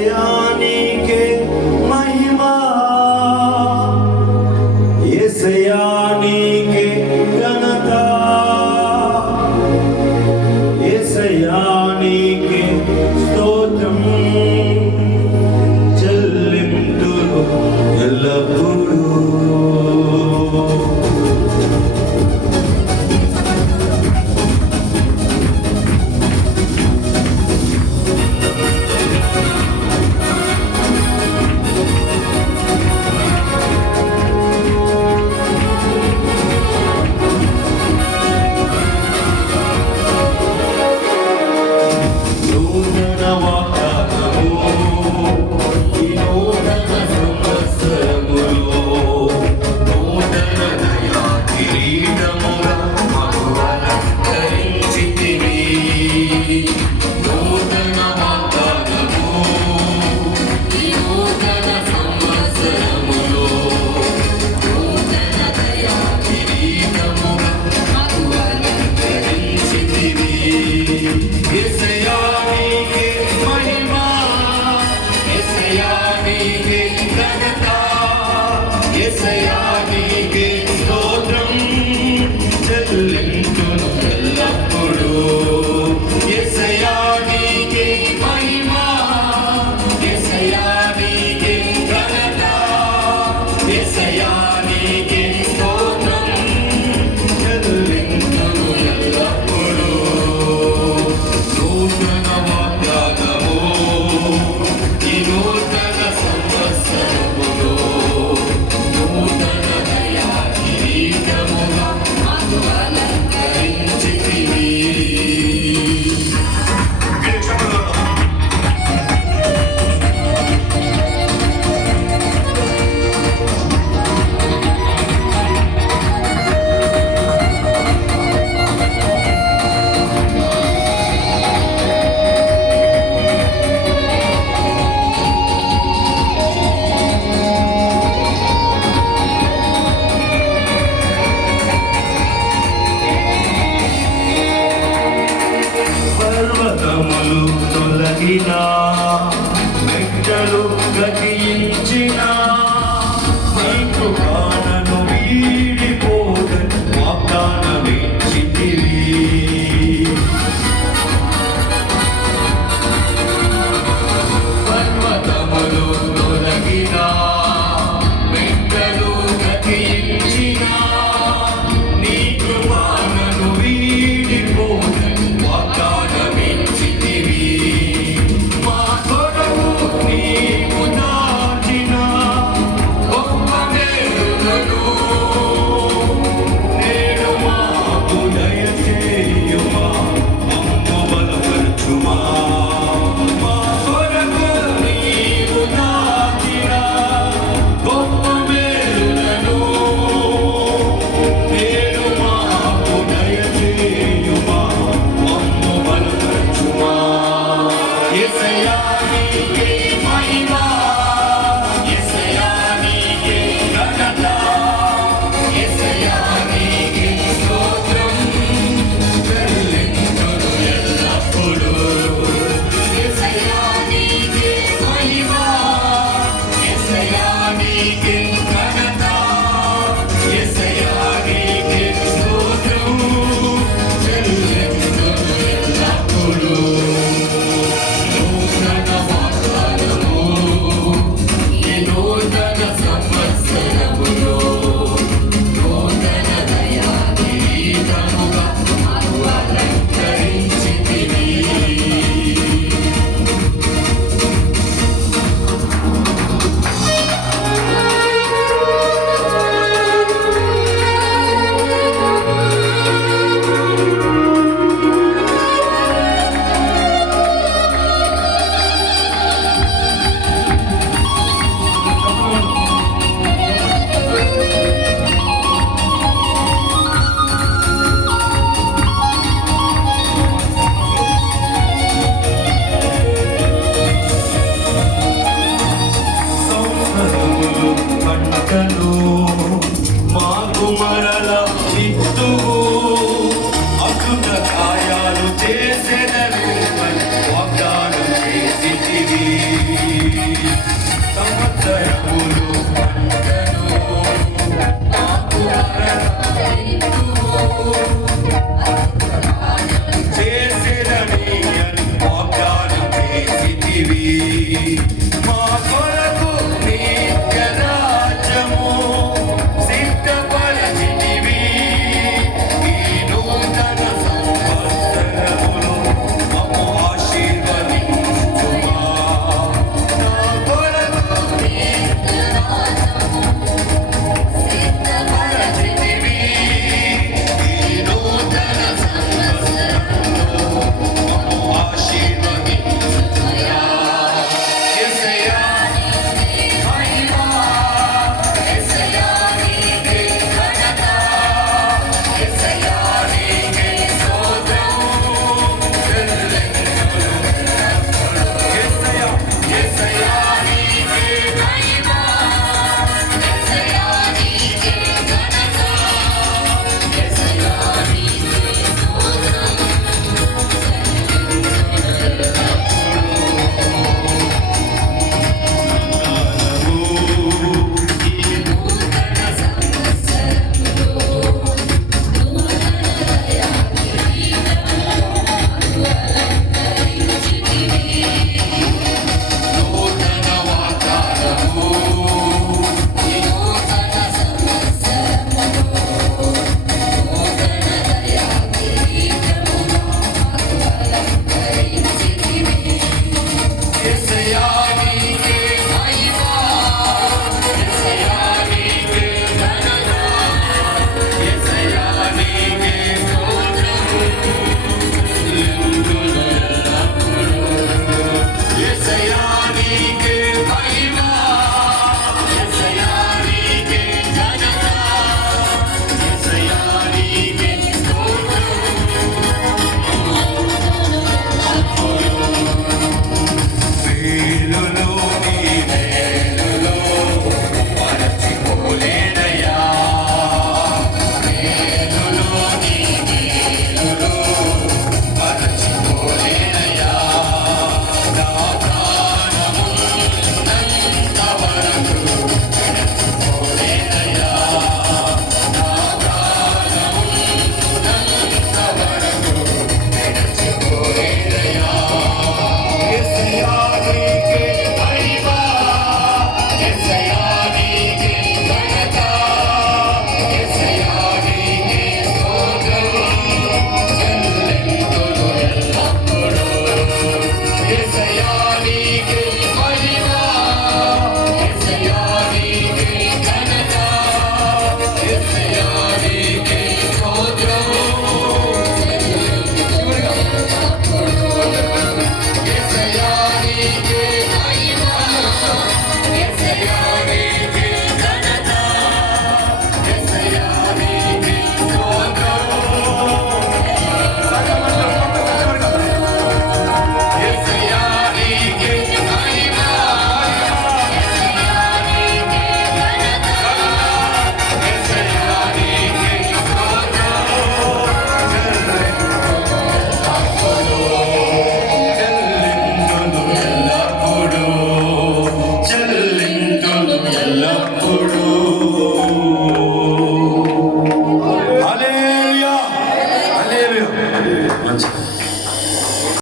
Yani గతించిన మెట్టలు గతించిన